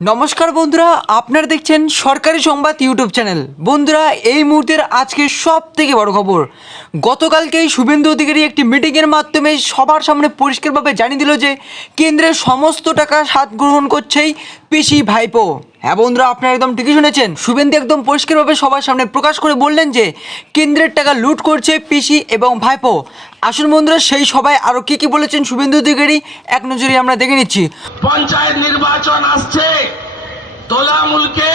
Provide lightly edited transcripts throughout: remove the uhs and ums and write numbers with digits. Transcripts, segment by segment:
নমস্কার বন্ধুরা, আপনারা দেখছেন সরকারি সংবাদ ইউটিউব চ্যানেল। বন্ধুরা, এই মুহূর্তের আজকে সব থেকে বড় খবর, গতকালকেই শুভেন্দু অধিকারী একটি মিটিংয়ের মাধ্যমে সবার সামনে পরিষ্কারভাবে জানিয়ে দিল যে কেন্দ্রের সমস্ত টাকা হাত গ্রহণ করছেই পিসি ভাইপো। হ্যাঁ বন্ধুরা, আপনারা একদম ঠিকই শুনেছেন। শুভেন্দু একদম পরিষ্কারভাবে সবার সামনে প্রকাশ করে বললেন যে কেন্দ্রের টাকা লুট করছে পিসি এবং ভাইপো। আসুন বন্ধুরা, সেই সবাই আরও কি বলেছেন শুভেন্দু অধিকারী এক নজরে আমরা দেখে নিচ্ছি। পঞ্চায়েত নির্বাচন আসছে, তোলামূলকে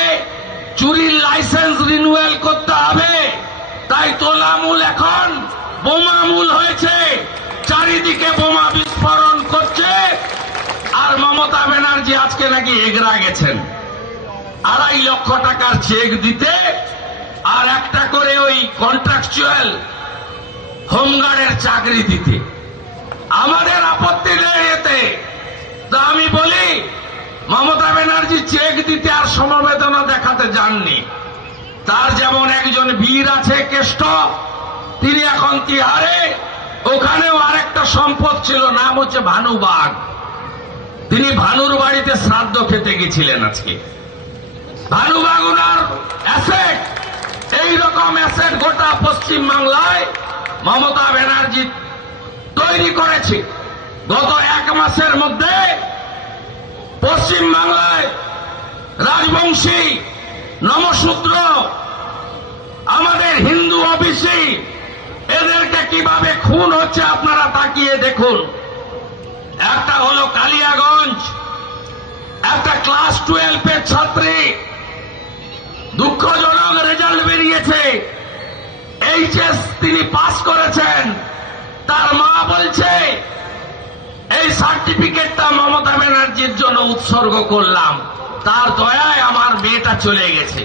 চুরির লাইসেন্স রিনিউয়াল করতে হবে, তাই তোলামূল এখন বোমামূল হয়েছে, চারিদিকে বোমা বিস্ফোরণ করছে। আর মমতা ব্যানার্জি আজকে নাকি এগরা গেছেন 2.5 লক্ষ টাকার চেক দিতে, আর একটা করে ওই কন্ট্রাকচুয়াল হোমগার্ডের চাকরি দিতে। আমাদের আপত্তি নেই এতে। তা আমি বলি, মমতা ব্যানার্জি চেক দিতে আর সমবেদনা দেখাতে যাননি। তার যেমন একজন বীর আছে কেষ্ট, তিনি এখন তিহারে, ওখানেও আরেকটা সম্পদ ছিল, নাম হচ্ছে ভানুবাগ। তিনি ভানুর বাড়িতে শ্রাদ্ধ খেতে গেছিলেন আজকে। ভানুবাগ ওনার অ্যাসেট। এইরকম অ্যাসেট গোটা পশ্চিম বাংলায় মমতা ব্যানার্জি তৈরি করেছে। গত 1 মাসের মধ্যে পশ্চিম বাংলায় রাজবংশী, নমশূদ্র, আমাদের হিন্দু ওবিসি, এদেরকে কিভাবে খুন হচ্ছে আপনারা তাকিয়ে দেখুন। একটা হলো কালিয়াগঞ্জ, একটা ক্লাস 12 এর ছাত্রী, দুঃখজনক রেজাল্ট বেরিয়েছে, এইচএস তিনি পাস করেছেন। তার মা বলছে এই সার্টিফিকেটটা মমতা ব্যানার্জির জন্য উৎসর্গ করলাম, তার দয়ায় আমার মেয়েটা চলে গেছে।